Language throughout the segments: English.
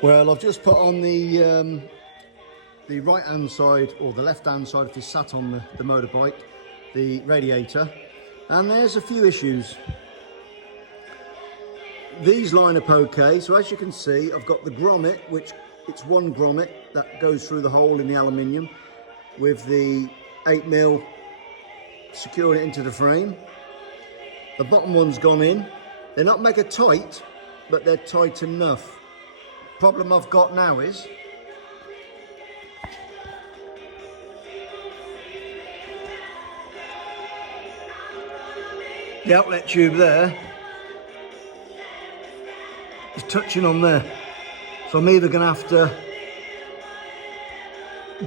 Well, I've just put on the right hand side, or the left hand side if you sat on the motorbike, the radiator, and there's a few issues. These line up okay, so as you can see I've got the grommet, which it's one grommet that goes through the hole in the aluminium with the 8mm securing it into the frame. The bottom one's gone in. They're not mega tight, but they're tight enough. Problem I've got now is the outlet tube there is touching on there, so I'm either going to have to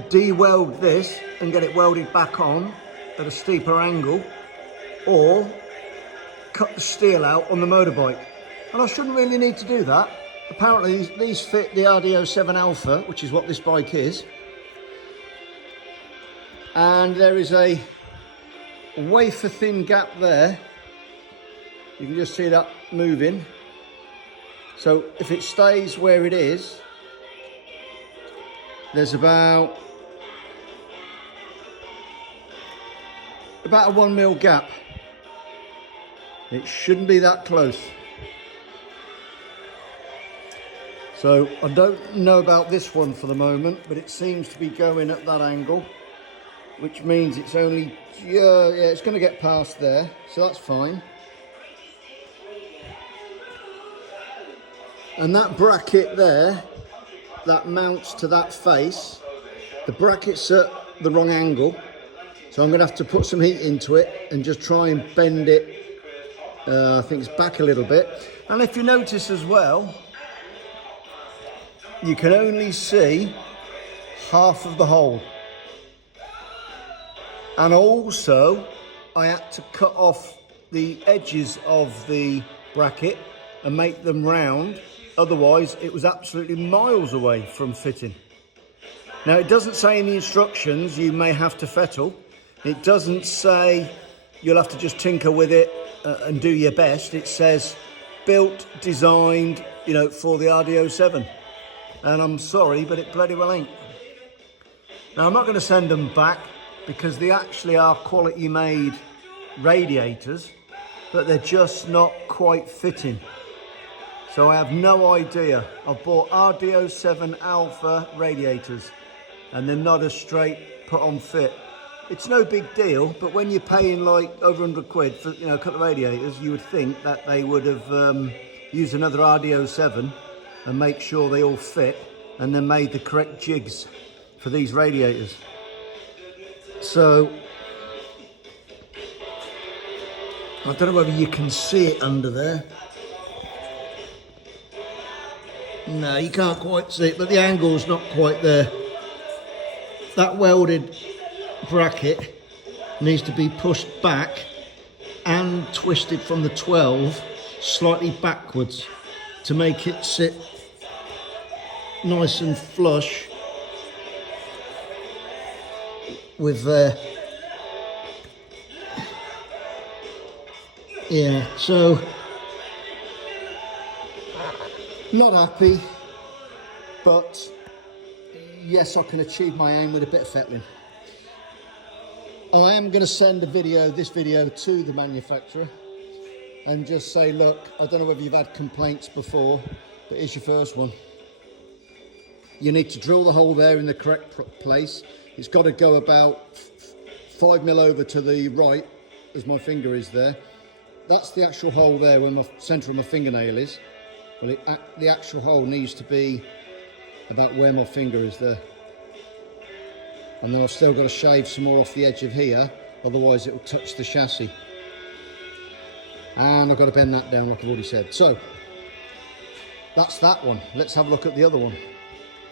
de-weld this and get it welded back on at a steeper angle, or cut the steel out on the motorbike. And I shouldn't really need to do that. Apparently these fit the RDO 7 Alpha, which is what this bike is, and there is a wafer thin gap there. You can just see that moving. So if it stays where it is, there's about a 1mm gap. It shouldn't be that close. So I don't know about this one for the moment, but it seems to be going at that angle, which means it's only, yeah, it's going to get past there, so that's fine. And that bracket there, that mounts to that face, the bracket's at the wrong angle, so I'm going to have to put some heat into it and just try and bend it, I think it's back a little bit. And if you notice as well, you can only see half of the hole. And also, I had to cut off the edges of the bracket and make them round. Otherwise, it was absolutely miles away from fitting. Now, it doesn't say in the instructions you may have to fettle. It doesn't say you'll have to just tinker with it and do your best. It says built, designed, you know, for the RDO 7. And I'm sorry, but it bloody well ain't. Now, I'm not going to send them back because they actually are quality made radiators, but they're just not quite fitting. So I have no idea. I've bought RDO 7 Alpha radiators and they're not a straight put on fit. It's no big deal, but when you're paying like over 100 quid for, you know, a couple of radiators, you would think that they would have used another RDO 7 and make sure they all fit and then made the correct jigs for these radiators. So I don't know whether you can see it under there. No, you can't quite see it, but the angle's not quite there. That welded bracket needs to be pushed back and twisted from the 12 slightly backwards to make it sit nice and flush with yeah, so not happy, but yes, I can achieve my aim with a bit of fettling. I am going to send this video to the manufacturer and just say, look, I don't know whether you've had complaints before, but here's your first one. You need to drill the hole there in the correct place. It's got to go about 5mm over to the right, as my finger is there. That's the actual hole there where the centre of my fingernail is. Well, the actual hole needs to be about where my finger is there. And then I've still got to shave some more off the edge of here, otherwise it will touch the chassis. And I've got to bend that down like I've already said. So, that's that one. Let's have a look at the other one.